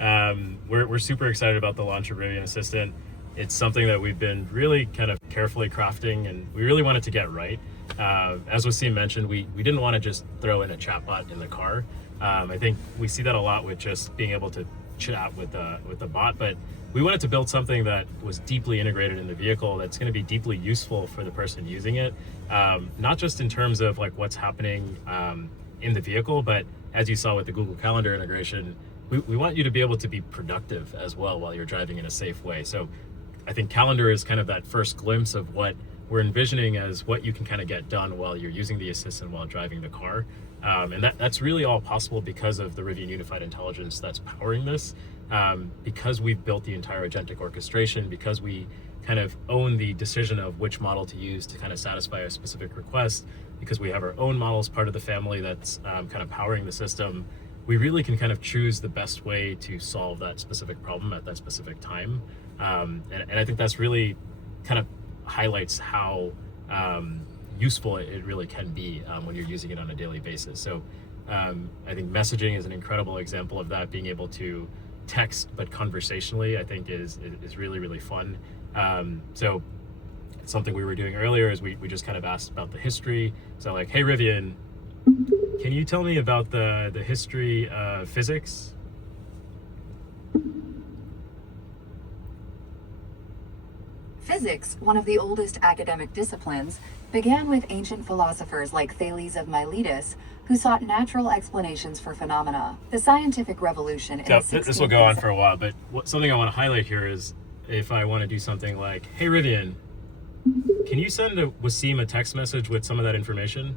We're super excited about the launch of Rivian Assistant. It's something that we've been really kind of carefully crafting, and we really wanted to get right. As Wasim mentioned, we didn't want to just throw in a chatbot in the car. I think we see that a lot with just being able to chat with the bot, but we wanted to build something that was deeply integrated in the vehicle that's going to be deeply useful for the person using it, not just in terms of like what's happening in the vehicle, but as you saw with the Google Calendar integration, we want you to be able to be productive as well while you're driving in a safe way. So I think Calendar is kind of that first glimpse of what we're envisioning as what you can kind of get done while you're using the assistant while driving the car. And that's really all possible because of the Rivian Unified Intelligence that's powering this, because we've built the entire agentic orchestration, because we kind of own the decision of which model to use to kind of satisfy a specific request, because we have our own models part of the family that's kind of powering the system. We really can kind of choose the best way to solve that specific problem at that specific time. And I think that's really kind of highlights how useful it really can be when you're using it on a daily basis. So I think messaging is an incredible example of that. Being able to text but conversationally, I think is really, really fun. So something we were doing earlier is we just kind of asked about the history. So like, hey Rivian, can you tell me about the history of physics? Physics, one of the oldest academic disciplines, began with ancient philosophers like Thales of Miletus, who sought natural explanations for phenomena. The scientific revolution in the 16th this will go on for a while, but something I want to highlight here is if I want to do something like, hey Rivian, can you send Wasim a text message with some of that information?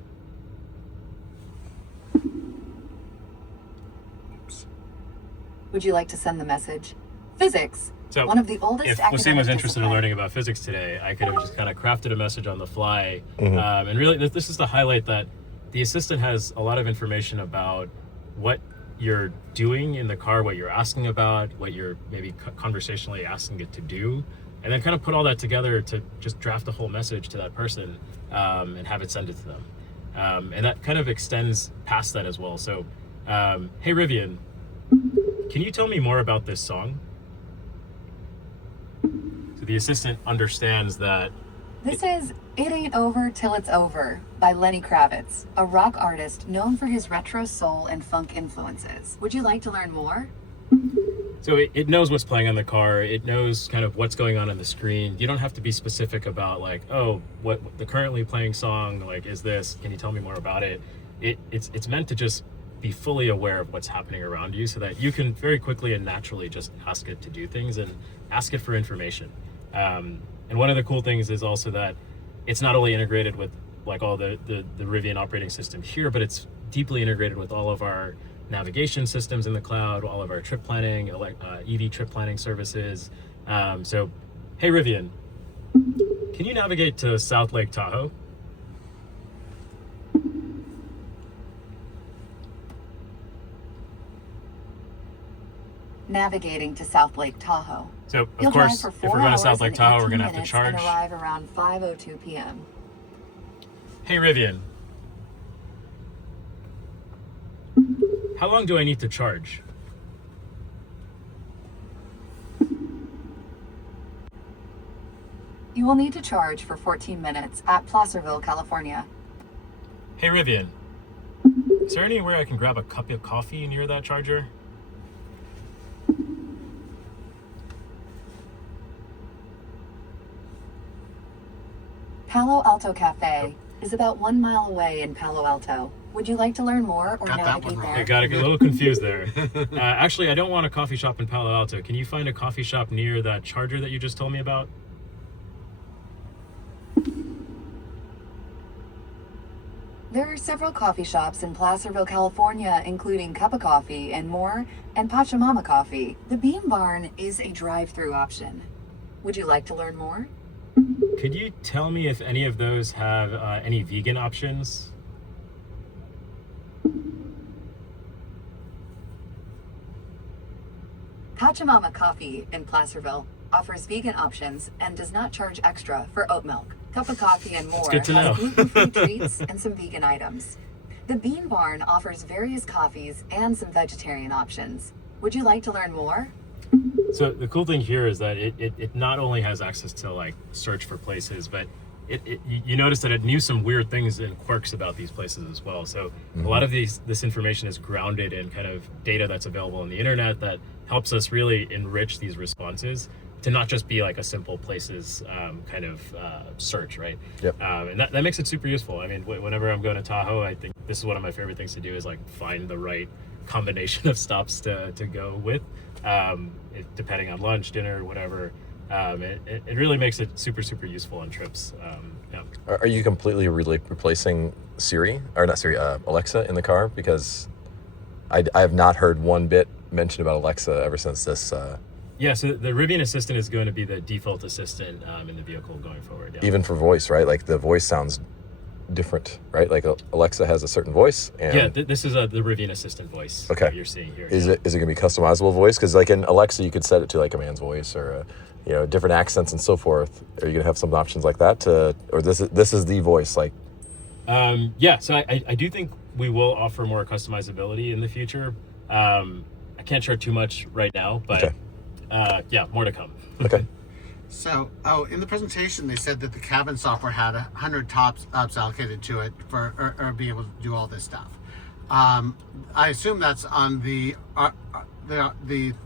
Would you like to send the message? Physics, so one of the oldest if academic Wasim was interested in disciplines. learning about physics today, I could have just kind of crafted a message on the fly. And really, this is to highlight that the assistant has a lot of information about what you're doing in the car, what you're asking about, what you're maybe conversationally asking it to do, and then kind of put all that together to just draft a whole message to that person and have it send it to them. And that kind of extends past that as well. So, hey Rivian, can you tell me more about this song? So the assistant understands that. This is It Ain't Over Till It's Over by Lenny Kravitz, a rock artist known for his retro soul and funk influences. Would you like to learn more? So it knows what's playing on the car. It knows kind of what's going on the screen. You don't have to be specific about like, oh, what the currently playing song like is this? Can you tell me more about it? It's meant to just be fully aware of what's happening around you so that you can very quickly and naturally just ask it to do things and ask it for information. And one of the cool things is also that it's not only integrated with like all the Rivian operating system here, but it's deeply integrated with all of our navigation systems in the cloud, all of our trip planning, EV trip planning services. So, hey Rivian, can you navigate to South Lake Tahoe? Navigating to South Lake Tahoe. So, You'll of course, drive if for we're 4 going to hours South Lake and Tahoe, we're 18 going to have to minutes charge. and arrive around 5:02 p.m. Hey Rivian, how long do I need to charge? You will need to charge for 14 minutes at Placerville, California. Hey Rivian, is there anywhere I can grab a cup of coffee near that charger? Palo Alto Cafe is about 1 mile away in Palo Alto. Would you like to learn more or Got that navigate one there? I got a little confused there. Actually, I don't want a coffee shop in Palo Alto. Can you find a coffee shop near that charger that you just told me about? There are several coffee shops in Placerville, California, including Cup of Coffee and More, and Pachamama Coffee. The Bean Barn is a drive-through option. Would you like to learn more? Could you tell me if any of those have any vegan options? Pachamama Coffee in Placerville offers vegan options and does not charge extra for oat milk. Cup of Coffee and More good to know. has gluten-free treats and some vegan items. The Bean Barn offers various coffees and some vegetarian options. Would you like to learn more? So the cool thing here is that it not only has access to like search for places, but you notice that it knew some weird things and quirks about these places as well. So a lot of this information is grounded in kind of data that's available on the internet that helps us really enrich these responses to not just be like a simple places kind of search, right? Yep. And that makes it super useful. I mean, whenever I'm going to Tahoe, I think this is one of my favorite things to do is like find the right combination of stops to go with, depending on lunch, dinner, whatever. It really makes it super useful on trips. Yeah. Are you completely replacing Siri, or not Siri, Alexa in the car? Because I have not heard one bit mentioned about Alexa ever since this. Yeah, so the Rivian Assistant is going to be the default assistant in the vehicle going forward. Yeah. Even for voice, right? Like the voice sounds different, right? Like Alexa has a certain voice. And Yeah, this is the Rivian Assistant voice that you're seeing here. Is it going to be customizable voice? Because like in Alexa, you could set it to like a man's voice or different accents and so forth. Are you going to have some options like that or this is the voice like? Yeah, so I do think we will offer more customizability in the future. I can't share too much right now, but yeah, more to come. Okay. So, in the presentation, they said that the cabin software had 100 tops allocated to it for or be able to do all this stuff. I assume that's on the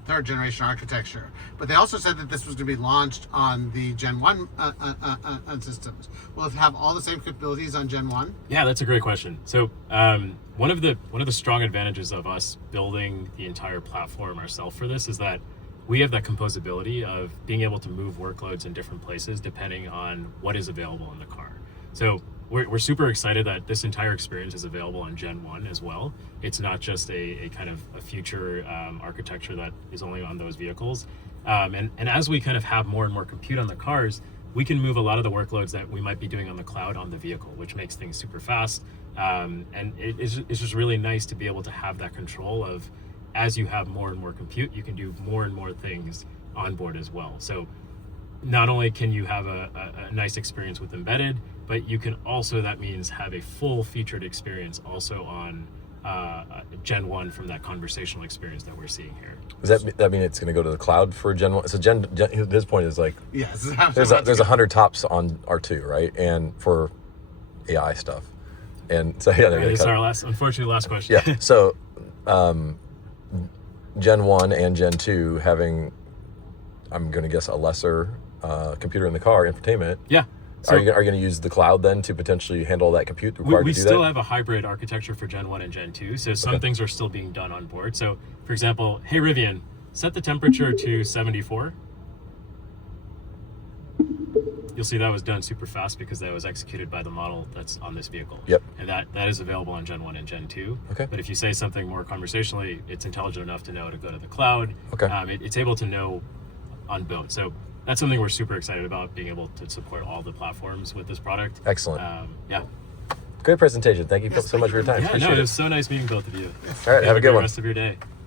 third generation architecture, but they also said that this was going to be launched on the Gen 1 systems. Will it have all the same capabilities on Gen 1? Yeah, that's a great question. So one of the strong advantages of us building the entire platform ourselves for this is that we have that composability of being able to move workloads in different places depending on what is available in the car. So we're super excited that this entire experience is available on Gen 1 as well. It's not just a kind of a future architecture that is only on those vehicles. And as we kind of have more and more compute on the cars, we can move a lot of the workloads that we might be doing on the cloud on the vehicle, which makes things super fast. And it's just really nice to be able to have that control of, as you have more and more compute, you can do more and more things on board as well. So not only can you have a nice experience with embedded, but you can also, that means, have a full featured experience also on Gen 1 from that conversational experience that we're seeing here. Does that mean it's going to go to the cloud for Gen 1? So his point is like, Yes. there's 100 tops on R2, right? And for AI stuff. And so yeah, This is our unfortunately last question. Yeah. So Gen 1 and Gen 2 having, I'm going to guess, a lesser computer in the car, infotainment. Yeah. So are you going to use the cloud then to potentially handle that compute required we to do that? still have a hybrid architecture for Gen 1 and Gen 2, so some things are still being done on board. So, for example, hey Rivian, set the temperature to 74. You'll see that was done super fast because that was executed by the model that's on this vehicle. Yep. And that is available on Gen 1 and Gen 2. Okay. But if you say something more conversationally, it's intelligent enough to know to go to the cloud. Okay. It's able to know on both. So that's something we're super excited about, being able to support all the platforms with this product. Excellent. Yeah. Great presentation. Thank you so much for your time. Yeah, Appreciate it it. was so nice meeting both of you. All right, have a good Great one. rest of your day.